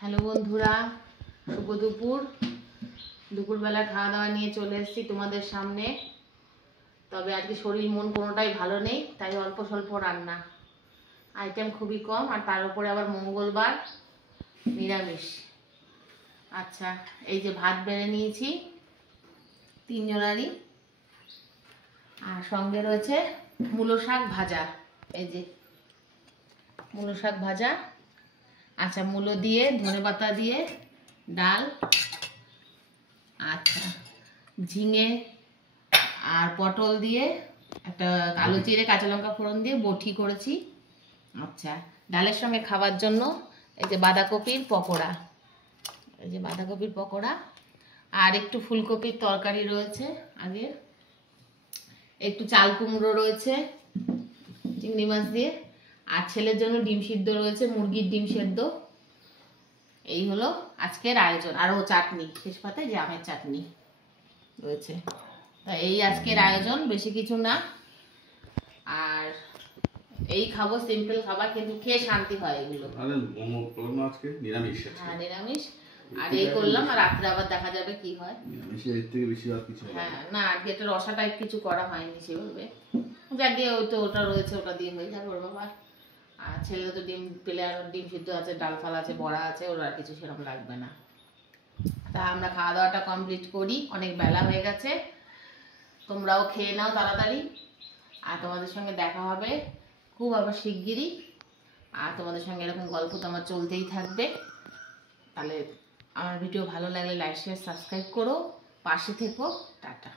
Hello বন্ধুরা, শুভ দুপুর। দুপুরবেলা খাওয়া দাওয়া নিয়ে চলে এসেছি তোমাদের সামনে। তবে আজকে শরীর মন কোনোটাই ভালো নেই, তাই অল্প স্বল্প রান্না, আইটেম খুবই কম, আর তার উপরে আবার মঙ্গলবার, নিরামিষ। আচ্ছা, এই যে ভাত বেড়ে নিয়েছি তিনজনারই, আর সঙ্গে রয়েছে মূলো শাক ভাজা। এই যে মূলো শাক ভাজা, আচ্ছা মূলো দিয়ে ধনেপাতা দিয়ে ডাল, আচ্ছা ঝিঙে আর পটল দিয়ে একটা আলু চিড়ে কাঁচা লঙ্কা ফোড়ন দিয়ে বটি করেছি। আচ্ছা, ডালের সঙ্গে খাবার জন্য এই যে বাঁধাকপির পকোড়া, এই যে বাঁধাকপির পকোড়া, আর একটু ফুলকপির তরকারি রয়েছে, আগে একটু চাল কুমড়ো রয়েছে চিংড়ি মাছ দিয়ে, আর ছেলের জন্য ডিম সিদ্ধ রয়েছে, মুরগির ডিম সেদ্ধ। এই হলো আজকের আয়োজন। আর ও চাটনি, শেষ পাতায় যে আমের চাটনি রয়েছে। তা এই আজকের আয়োজন, বেশি কিছু না। আর এই খাবো সিম্পল খাবার, কিন্তু খেয়ে শান্তি হয় এগুলো। আজকে নিরামিষ। হ্যাঁ নিরামিষ, আর এই করলাম, আর রাত্রে আবার দেখা যাবে কি হয়। হ্যাঁ না, আজকে একটা রসা টাইপ কিছু করা হয়নি সেভাবে, যা দিয়ে ওই তো ওটা রয়েছে, ওটা দিয়ে হয়ে যাবে ওর বাবা। আর ছেলে তো ডিম পেলে, আর ডিম সিদ্ধ আছে, ডাল ফাল আছে, বড়া আছে, ওর আর কিছু সেরকম লাগবে না। তা আমরা খাওয়া দাওয়াটা কমপ্লিট করি, অনেক বেলা হয়ে গেছে। তোমরাও খেয়ে নাও তাড়াতাড়ি, আর তোমাদের সঙ্গে দেখা হবে খুব আবার শিগগিরই। আর তোমাদের সঙ্গে এরকম গল্প তো আমার চলতেই থাকবে। তাহলে আমার ভিডিও ভালো লাগলে লাইক শেয়ার সাবস্ক্রাইব করো, পাশে থেকো। টাটা।